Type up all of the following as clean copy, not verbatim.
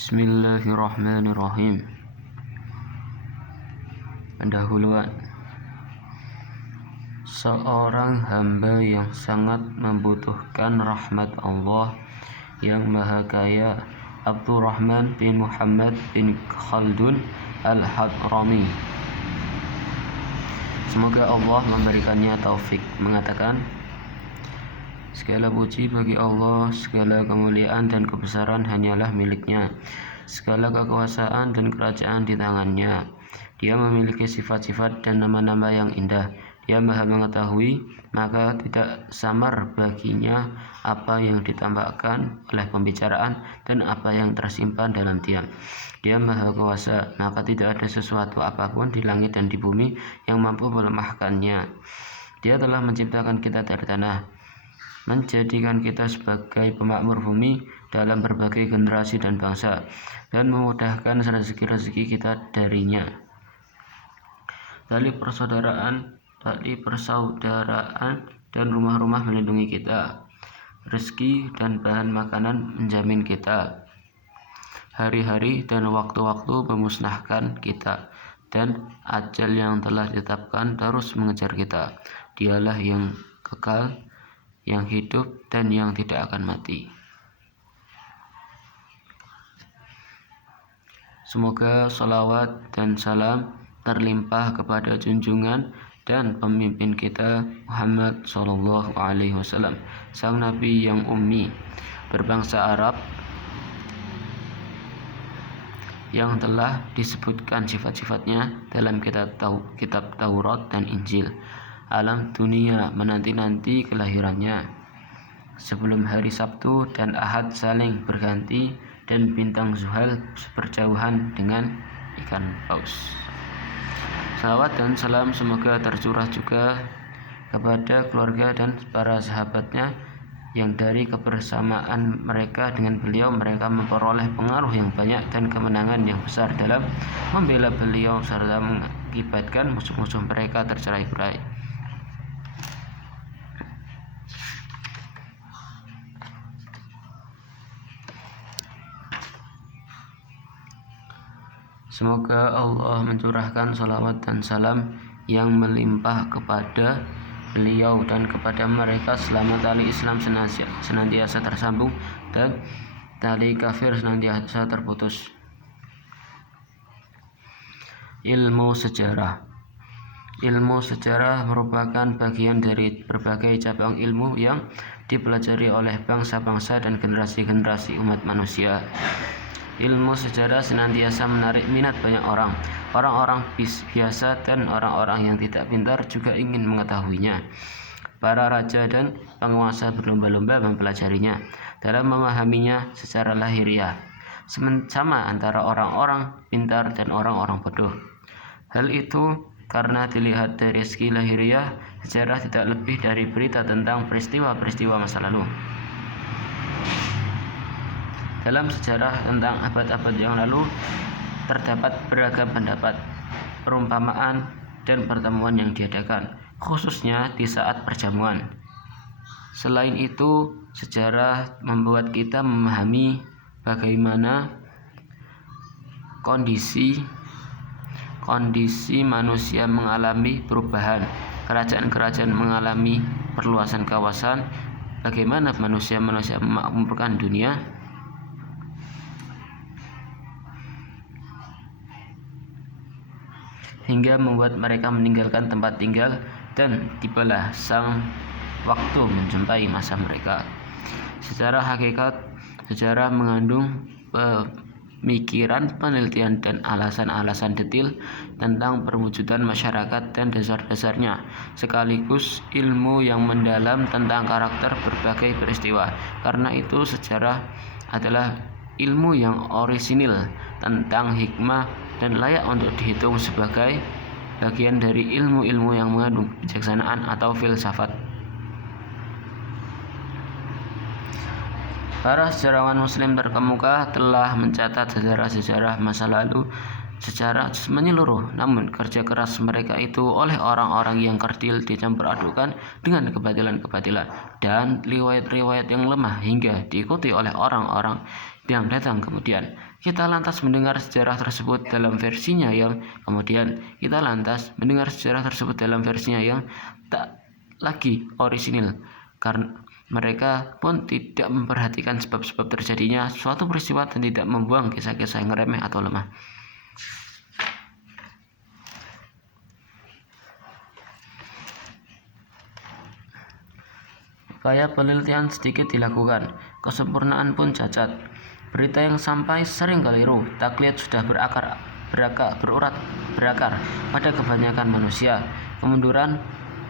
Bismillahirrahmanirrahim. Pendahuluan. Seorang hamba yang sangat membutuhkan rahmat Allah yang Maha Kaya, Abdurrahman bin Muhammad bin Khaldun Al-Hadrami, semoga Allah memberikannya taufik, mengatakan, segala puji bagi Allah, segala kemuliaan dan kebesaran hanyalah miliknya, segala kekuasaan dan kerajaan di tangannya. Dia memiliki sifat-sifat dan nama-nama yang indah. Dia Maha mengetahui, maka tidak samar baginya apa yang ditampakkan oleh pembicaraan dan apa yang tersimpan dalam diam. Dia Maha kuasa, maka tidak ada sesuatu apapun di langit dan di bumi yang mampu melemahkannya. Dia telah menciptakan kita dari tanah, menjadikan kita sebagai pemakmur bumi dalam berbagai generasi dan bangsa, dan memudahkan rezeki-rezeki kita darinya. Tali persaudaraan dan rumah-rumah melindungi kita. Rezeki dan bahan makanan menjamin kita. Hari-hari dan waktu-waktu memusnahkan kita, dan ajal yang telah ditetapkan terus mengejar kita. Dialah yang kekal, yang hidup, dan yang tidak akan mati. Semoga salawat dan salam terlimpah kepada junjungan dan pemimpin kita Muhammad Sallallahu Alaihi Wasallam, sang Nabi yang ummi, berbangsa Arab, yang telah disebutkan sifat-sifatnya dalam kitab Taurat dan Injil. Alam dunia menanti-nanti kelahirannya, sebelum hari Sabtu dan Ahad saling berganti dan bintang Zuhal berjauhan dengan ikan paus. Salawat dan salam semoga tercurah juga kepada keluarga dan para sahabatnya, yang dari kebersamaan mereka dengan beliau mereka memperoleh pengaruh yang banyak dan kemenangan yang besar dalam membela beliau serta mengakibatkan musuh-musuh mereka tercerai-berai. Semoga Allah mencurahkan salawat dan salam yang melimpah kepada beliau dan kepada mereka selama tali Islam senantiasa tersambung dan tali kafir senantiasa terputus. Ilmu sejarah. Ilmu sejarah merupakan bagian dari berbagai cabang ilmu yang dipelajari oleh bangsa-bangsa dan generasi-generasi umat manusia. Ilmu sejarah senantiasa menarik minat banyak orang. Orang-orang biasa dan orang-orang yang tidak pintar juga ingin mengetahuinya. Para raja dan penguasa berlomba-lomba mempelajarinya dalam memahaminya secara lahiriah, sama antara orang-orang pintar dan orang-orang bodoh. Hal itu karena dilihat dari segi lahiriah, sejarah tidak lebih dari berita tentang peristiwa-peristiwa masa lalu. Dalam sejarah tentang abad-abad yang lalu terdapat beragam pendapat, perumpamaan, dan pertemuan yang diadakan, khususnya di saat perjamuan. Selain itu, sejarah membuat kita memahami bagaimana kondisi manusia mengalami perubahan, kerajaan-kerajaan mengalami perluasan kawasan, bagaimana manusia memakmurkan dunia, hingga membuat mereka meninggalkan tempat tinggal dan tibalah sang waktu menjumpai masa mereka. Secara hakikat, sejarah mengandung pemikiran, penelitian, dan alasan-alasan detail tentang perwujudan masyarakat dan dasar-dasarnya, sekaligus ilmu yang mendalam tentang karakter berbagai peristiwa. Karena itu, sejarah adalah ilmu yang orisinil tentang hikmah dan layak untuk dihitung sebagai bagian dari ilmu-ilmu yang mengandung kebijaksanaan atau filsafat. Para sejarawan muslim terkemuka telah mencatat sejarah-sejarah masa lalu secara menyeluruh, namun kerja keras mereka itu oleh orang-orang yang kerdil dicampur adukan dengan kebatilan-kebatilan dan riwayat-riwayat yang lemah hingga diikuti oleh orang-orang yang datang kemudian. Kita lantas mendengar sejarah tersebut dalam versinya yang kemudian. Kita lantas mendengar sejarah tersebut dalam versinya yang tak lagi orisinil, karena mereka pun tidak memperhatikan sebab-sebab terjadinya suatu peristiwa dan tidak membuang kisah-kisah yang remeh atau lemah. Upaya penelitian sedikit dilakukan, kesempurnaan pun cacat. Berita yang sampai sering keliru, taklid sudah berakar pada kebanyakan manusia. Kemunduran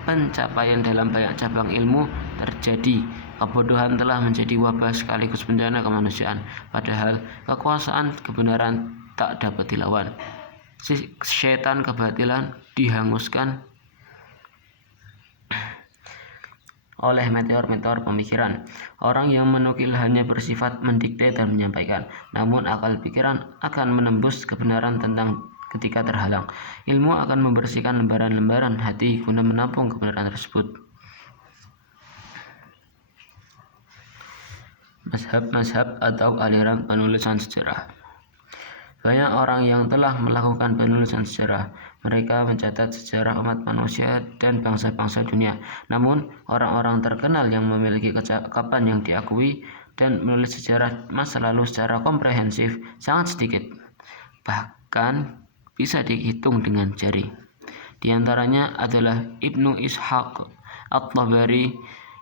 pencapaian dalam banyak cabang ilmu terjadi. Kebodohan telah menjadi wabah sekaligus bencana kemanusiaan. Padahal kekuasaan kebenaran tak dapat dilawan. Setan kebatilan dihanguskan oleh meteor-meteor pemikiran. Orang yang menukil hanya bersifat mendikte dan menyampaikan, namun akal pikiran akan menembus kebenaran tentang ketika terhalang. Ilmu akan membersihkan lembaran-lembaran hati guna menampung kebenaran tersebut. Mazhab atau aliran penulisan sejarah. Banyak orang yang telah melakukan penulisan sejarah. Mereka mencatat sejarah umat manusia dan bangsa-bangsa dunia. Namun, orang-orang terkenal yang memiliki kecakapan yang diakui dan menulis sejarah masa lalu secara komprehensif sangat sedikit. Bahkan bisa dihitung dengan jari. Di antaranya adalah Ibnu Ishaq At-Tabari,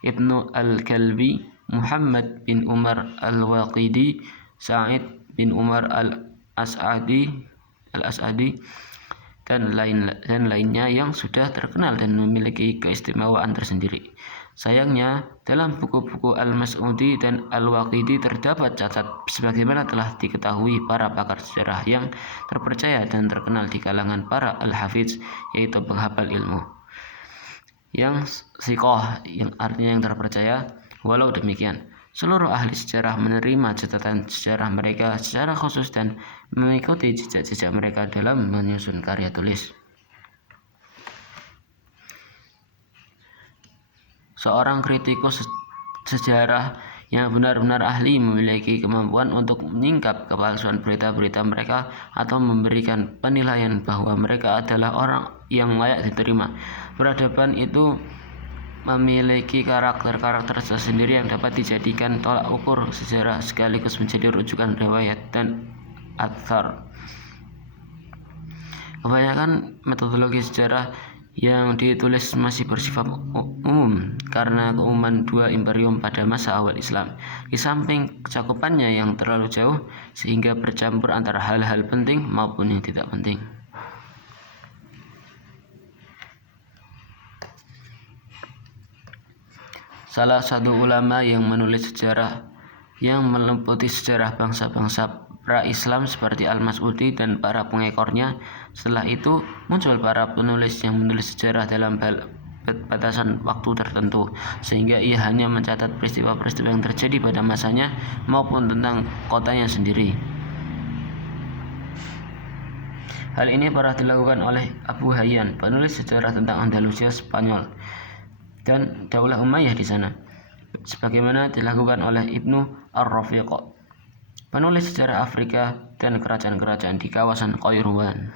Ibnu Al-Kalbi, Muhammad bin Umar Al-Waqidi, Sa'id bin Umar Al-As'adi dan lainnya yang sudah terkenal dan memiliki keistimewaan tersendiri. Sayangnya, dalam buku-buku Al-Mas'udi dan Al-Waqidi terdapat cacat sebagaimana telah diketahui para pakar sejarah yang terpercaya dan terkenal di kalangan para al-hafidz, yaitu penghafal ilmu. Yang thiqah, yang artinya yang terpercaya. Walau demikian, seluruh ahli sejarah menerima catatan sejarah mereka secara khusus dan mengikuti jejak-jejak mereka dalam menyusun karya tulis. Seorang kritikus sejarah yang benar-benar ahli memiliki kemampuan untuk menyingkap kepalsuan berita-berita mereka atau memberikan penilaian bahwa mereka adalah orang yang layak diterima. Peradaban itu memiliki karakter-karakter tersendiri yang dapat dijadikan tolak ukur sejarah sekaligus menjadi rujukan riwayat dan athar. Kebanyakan metodologi sejarah yang ditulis masih bersifat umum karena keumuman dua imperium pada masa awal Islam, di samping cakupannya yang terlalu jauh sehingga bercampur antara hal-hal penting maupun yang tidak penting. Salah satu ulama yang menulis sejarah yang meliputi sejarah bangsa-bangsa pra-Islam seperti Al-Mas'udi dan para pengekornya. Setelah itu muncul para penulis yang menulis sejarah dalam batasan waktu tertentu, sehingga ia hanya mencatat peristiwa-peristiwa yang terjadi pada masanya maupun tentang kotanya sendiri. Hal ini pernah dilakukan oleh Abu Hayyan, penulis sejarah tentang Andalusia Spanyol dan Daulah Umayyah di sana, sebagaimana dilakukan oleh Ibnu Ar-Rafiq, penulis sejarah Afrika dan kerajaan-kerajaan di kawasan Qayrouan.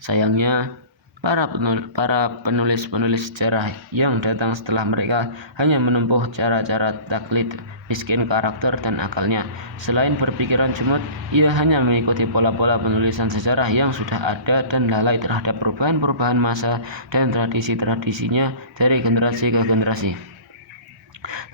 Sayangnya, para penulis-penulis sejarah yang datang setelah mereka hanya menempuh cara-cara taklid, miskin karakter dan akalnya. Selain berpikiran jumud, ia hanya mengikuti pola-pola penulisan sejarah yang sudah ada dan lalai terhadap perubahan-perubahan masa dan tradisi-tradisinya dari generasi ke generasi.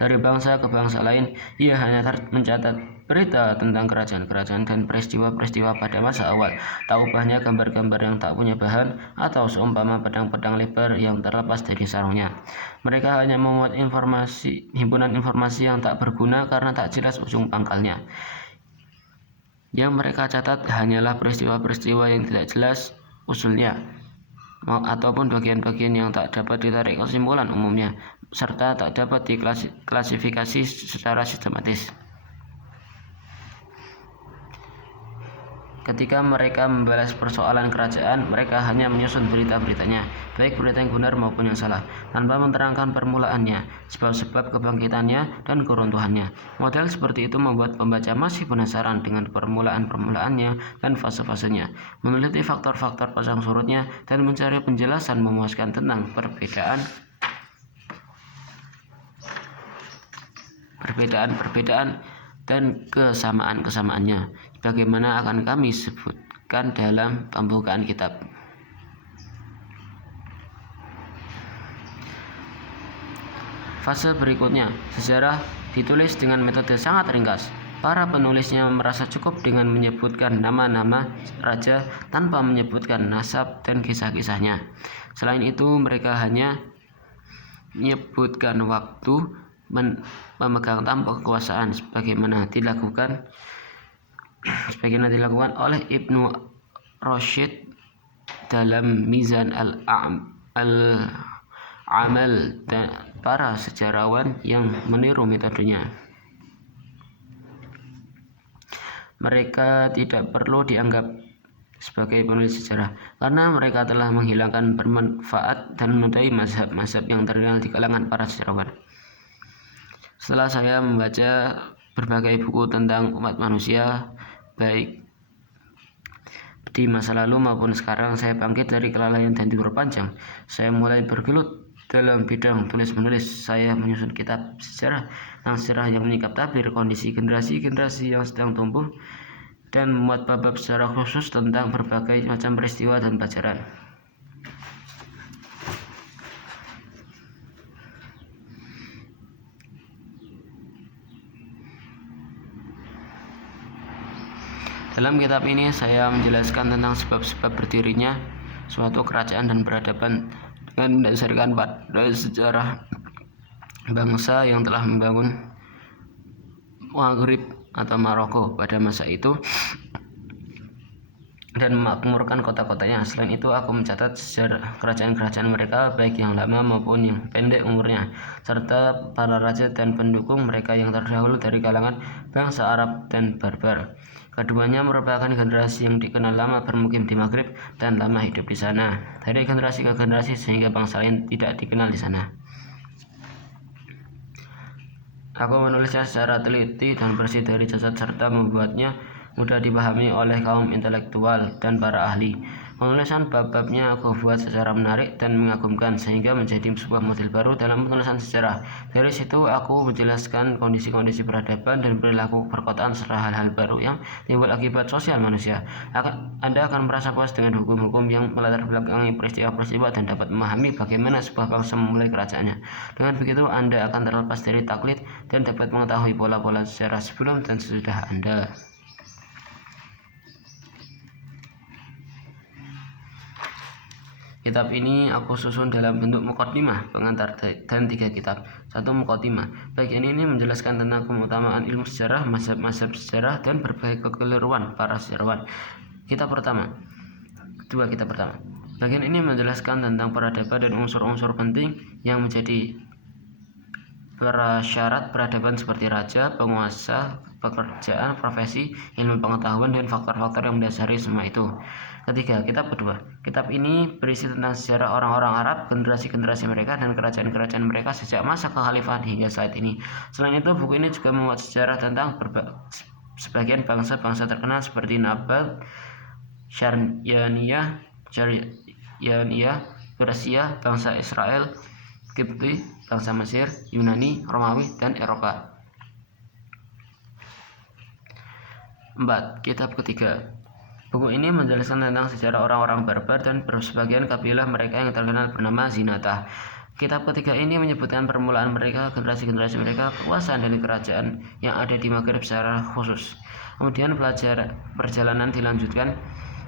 Dari bangsa ke bangsa lain, ia hanya mencatat berita tentang kerajaan-kerajaan dan peristiwa-peristiwa pada masa awal. Tak ubahnya gambar-gambar yang tak punya bahan atau seumpama pedang-pedang lebar yang terlepas dari sarungnya. Mereka hanya memuat himpunan informasi yang tak berguna karena tak jelas ujung pangkalnya. Yang mereka catat hanyalah peristiwa-peristiwa yang tidak jelas usulnya, ataupun bagian-bagian yang tak dapat ditarik kesimpulan umumnya, serta tak dapat diklasifikasi secara sistematis. Ketika mereka membalas persoalan kerajaan, mereka hanya menyusun berita-beritanya baik berita yang benar maupun yang salah, tanpa menerangkan permulaannya, sebab-sebab kebangkitannya, dan keruntuhannya. Model seperti itu membuat pembaca masih penasaran dengan permulaan-permulaannya dan fase-fasenya, meneliti faktor-faktor pasang surutnya, dan mencari penjelasan memuaskan tentang perbedaan dan kesamaan-kesamaannya, sebagaimana akan kami sebutkan dalam pembukaan kitab. Fase berikutnya, sejarah ditulis dengan metode sangat ringkas. Para penulisnya merasa cukup dengan menyebutkan nama-nama raja tanpa menyebutkan nasab dan kisah-kisahnya. Selain itu, mereka hanya menyebutkan waktu memegang tampuk kekuasaan sebagaimana dilakukan oleh Ibnu Rashid dalam Mizan al-Amal dan para sejarawan yang meniru metodenya. Mereka tidak perlu dianggap sebagai penulis sejarah karena mereka telah menghilangkan bermanfaat dan menodai mazhab-mazhab yang terkenal di kalangan para sejarawan. Setelah saya membaca berbagai buku tentang umat manusia, baik di masa lalu maupun sekarang, saya bangkit dari kelalaian dan tidur panjang. Saya mulai bergelut dalam bidang tulis-menulis. Saya menyusun kitab sejarah yang menyingkap tabir kondisi generasi-generasi yang sedang tumbuh dan memuat bab-bab secara khusus tentang berbagai macam peristiwa dan pelajaran. Dalam kitab ini saya menjelaskan tentang sebab-sebab berdirinya suatu kerajaan dan peradaban dengan mendasarkan pada sejarah bangsa yang telah membangun Maghrib atau Maroko pada masa itu dan memakmurkan kota-kotanya. Selain itu, aku mencatat sejarah kerajaan-kerajaan mereka, baik yang lama maupun yang pendek umurnya, serta para raja dan pendukung mereka yang terdahulu dari kalangan bangsa Arab dan Barbar. Keduanya merupakan generasi yang dikenal lama bermukim di Maghrib dan lama hidup di sana, dari generasi ke generasi, sehingga bangsa lain tidak dikenal di sana. Aku menulisnya secara teliti dan bersih dari cacat serta membuatnya mudah dipahami oleh kaum intelektual dan para ahli. Penulisan bab-babnya aku buat secara menarik dan mengagumkan sehingga menjadi sebuah model baru dalam penulisan sejarah. Dari situ aku menjelaskan kondisi-kondisi peradaban dan perilaku perkotaan serta hal-hal baru yang timbul akibat sosial manusia. Anda akan merasa puas dengan hukum-hukum yang melatar belakangi peristiwa-peristiwa dan dapat memahami bagaimana sebuah bangsa memulai kerajaannya. Dengan begitu, Anda akan terlepas dari taklid dan dapat mengetahui pola-pola sejarah sebelum dan sesudah Anda. Kitab ini aku susun dalam bentuk muqaddimah, pengantar, dan 3 kitab. 1. Muqaddimah. Bagian ini menjelaskan tentang keutamaan ilmu sejarah, mazhab-mazhab sejarah, dan berbagai kekeliruan para sejarawan. Kitab pertama. Bagian ini menjelaskan tentang peradaban dan unsur-unsur penting yang menjadi prasyarat peradaban seperti raja, penguasa, pekerjaan, profesi, ilmu pengetahuan, dan faktor-faktor yang mendasari semua itu. Ketiga, kitab kedua. Kitab ini berisi tentang sejarah orang-orang Arab, generasi-generasi mereka, dan kerajaan-kerajaan mereka sejak masa kekhalifahan hingga saat ini. Selain itu, buku ini juga memuat sejarah tentang sebagian bangsa-bangsa terkenal seperti Nabat, Syaryaniyah, Persia, bangsa Israel, Kipti, bangsa Mesir, Yunani, Romawi, dan Eropa. 4. Kitab ketiga. Buku ini menjelaskan tentang sejarah orang-orang Barbar dan sebagian kabilah mereka yang terkenal bernama Zinatah. Kitab ketiga ini menyebutkan permulaan mereka, generasi-generasi mereka, kekuasaan dan kerajaan yang ada di Maghrib secara khusus. Kemudian perjalanan dilanjutkan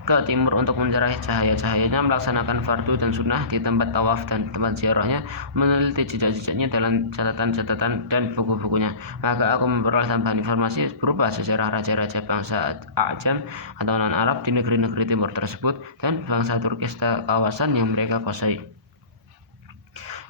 ke timur untuk mencari cahaya-cahayanya, melaksanakan fardu dan sunnah di tempat tawaf dan tempat ziarahnya, meneliti jejak-jejaknya dalam catatan-catatan dan buku-bukunya. Maka aku memperoleh tambahan informasi berupa sejarah raja-raja bangsa Ajam atau non-Arab di negeri-negeri timur tersebut dan bangsa Turkis kawasan yang mereka kuasai.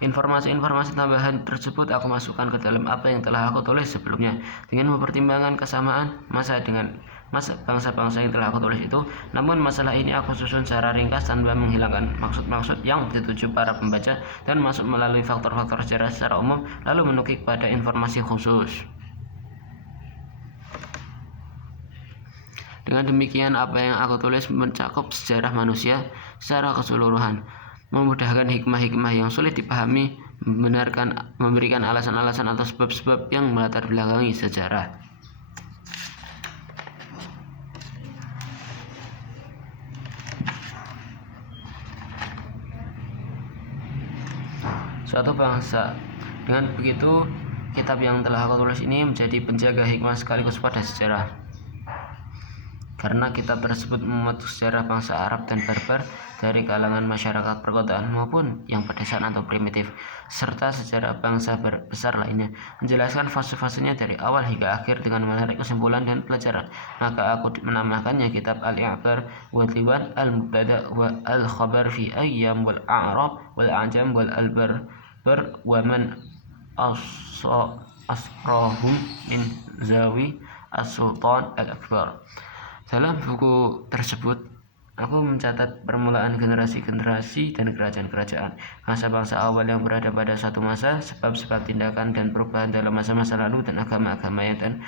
Informasi-informasi tambahan tersebut aku masukkan ke dalam apa yang telah aku tulis sebelumnya dengan mempertimbangkan kesamaan masa dengan bangsa-bangsa yang telah aku tulis itu. Namun masalah ini aku susun secara ringkas tanpa menghilangkan maksud-maksud yang dituju para pembaca dan masuk melalui faktor-faktor sejarah secara umum, lalu menukik pada informasi khusus. Dengan demikian, apa yang aku tulis mencakup sejarah manusia secara keseluruhan, memudahkan hikmah-hikmah yang sulit dipahami, memberikan alasan-alasan atau sebab-sebab yang melatar belakangi sejarah. Suatu bangsa. Dengan begitu, kitab yang telah aku tulis ini menjadi penjaga hikmah sekaligus pada sejarah. Karena kitab tersebut memuat sejarah bangsa Arab dan Barbar dari kalangan masyarakat perkotaan maupun yang pedesaan atau primitif, serta sejarah bangsa besar lainnya, menjelaskan fase-fasenya dari awal hingga akhir dengan menarik kesimpulan dan pelajaran. Maka aku menamakannya kitab Al-I'bar wa Diwan Al-Mubtada wa Al-Khabar fi Ayyam wal A'rab wal A'jam wal Al-Barbar wa man asrahum min zawi As-Sultan Al-Akbar. Dalam buku tersebut, aku mencatat permulaan generasi-generasi dan kerajaan-kerajaan, bangsa-bangsa awal yang berada pada suatu masa, sebab-sebab tindakan dan perubahan dalam masa-masa lalu, dan agama-agama dan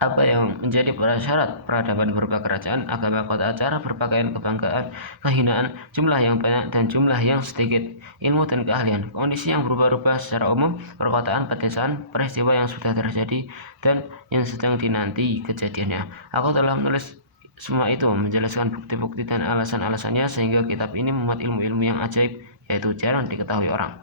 apa yang menjadi prasyarat peradaban berupa kerajaan, agama, kota, cara berpakaian, kebanggaan, kehinaan, jumlah yang banyak dan jumlah yang sedikit, ilmu dan keahlian, kondisi yang berubah-ubah secara umum, perkotaan, pedesaan, peristiwa yang sudah terjadi dan yang sedang dinanti kejadiannya. Aku telah menulis semua itu, menjelaskan bukti-bukti dan alasan-alasannya, sehingga kitab ini memuat ilmu-ilmu yang ajaib, yaitu jarang diketahui orang.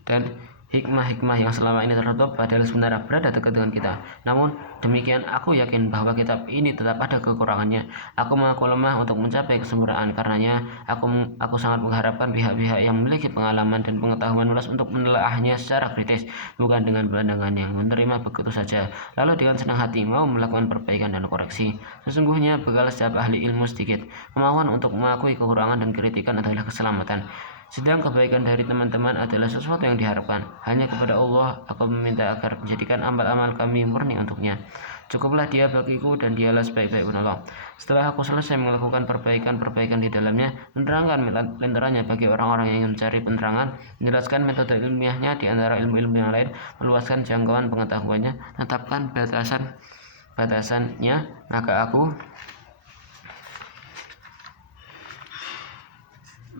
Dan hikmah-hikmah yang selama ini tertutup padahal sebenarnya berada dekat dengan kita. Namun demikian, aku yakin bahwa kitab ini tetap ada kekurangannya. Aku mengaku lemah untuk mencapai kesempurnaan. Karenanya aku sangat mengharapkan pihak-pihak yang memiliki pengalaman dan pengetahuan luas untuk menelaahnya secara kritis, bukan dengan pandangan yang menerima begitu saja, lalu dengan senang hati mau melakukan perbaikan dan koreksi. Sesungguhnya bekal setiap ahli ilmu sedikit. Kemauan untuk mengakui kekurangan dan kritikan adalah keselamatan. Sedang kebaikan dari teman-teman adalah sesuatu yang diharapkan. Hanya kepada Allah aku meminta agar menjadikan amal-amal kami murni untuknya. Cukuplah Dia bagiku dan Dialah sebaik-baik penolong. Setelah aku selesai melakukan perbaikan-perbaikan di dalamnya, menerangkan lentaranya bagi orang-orang yang ingin mencari penerangan, menjelaskan metode ilmiahnya di antara ilmu-ilmu yang lain, meluaskan jangkauan pengetahuannya, tetapkan batasannya, maka aku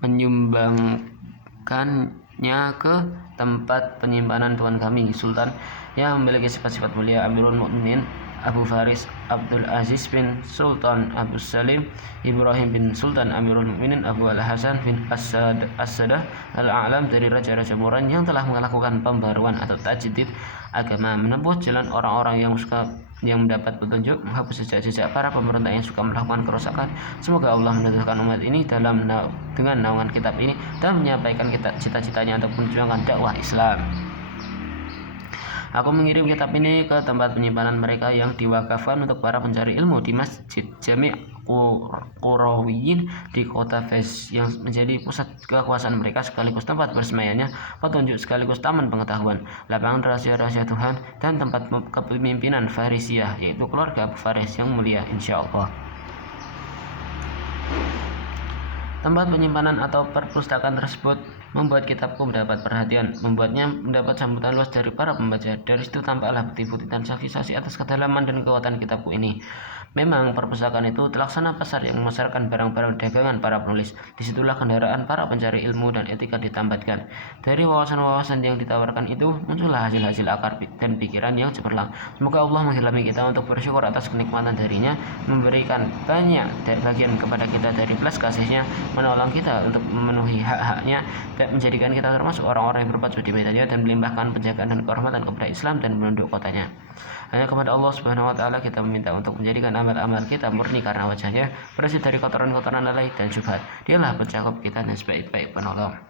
menyumbangkannya ke tempat penyimpanan Tuhan kami, Sultan yang memiliki sifat-sifat mulia, Amirul Mukminin Abu Faris Abdul Aziz bin Sultan Abu Salim Ibrahim bin Sultan Amirul Mukminin Abu Al-Hasan bin As-Sadah Al-A'lam, dari raja-raja Moran yang telah melakukan pembaruan atau tajdid agama, menempuh jalan orang-orang yang mendapat petunjuk, menghapus jejak-jejak para pemerintah yang suka melakukan kerusakan. Semoga Allah menuntutkan umat ini dengan naungan kitab ini dan menyampaikan cita-citanya untuk memperjuangkan dakwah Islam. Aku mengirim kitab ini ke tempat penyimpanan mereka yang diwakafkan untuk para pencari ilmu di Masjid Jami' Qurawiyin di kota Fez, yang menjadi pusat kekuasaan mereka sekaligus tempat bersemayamnya petunjuk sekaligus taman pengetahuan, lapangan rahasia-rahasia Tuhan, dan tempat kepemimpinan Farisiyah, yaitu keluarga Abu Faris yang mulia insyaallah. Tempat penyimpanan atau perpustakaan tersebut membuat kitabku mendapat perhatian, membuatnya mendapat sambutan luas dari para pembaca. Dari situ tampaklah bukti-bukti dan saksi-saksi atas kedalaman dan kekuatan kitabku ini. Memang perpustakaan itu terlaksana pasar yang memasarkan barang-barang dagangan para penulis. Disitulah kendaraan para pencari ilmu dan etika ditambatkan. Dari wawasan-wawasan yang ditawarkan itu muncullah hasil-hasil akar dan pikiran yang cemerlang. Semoga Allah menghilami kita untuk bersyukur atas kenikmatan darinya, memberikan banyak bagian kepada kita dari belas kasihnya, menolong kita untuk memenuhi hak-haknya, dan menjadikan kita termasuk orang-orang yang berpacu di medannya, dan melimpahkan penjagaan dan kehormatan kepada Islam dan penduduk kotanya. Hanya kepada Allah Subhanahu wa Ta'ala kita meminta untuk menjadikan amal-amal kita murni karena wajahnya, bersih dari kotoran-kotoran lalai dan syubhat. Dialah pencakup kita dan sebaik-baik penolong.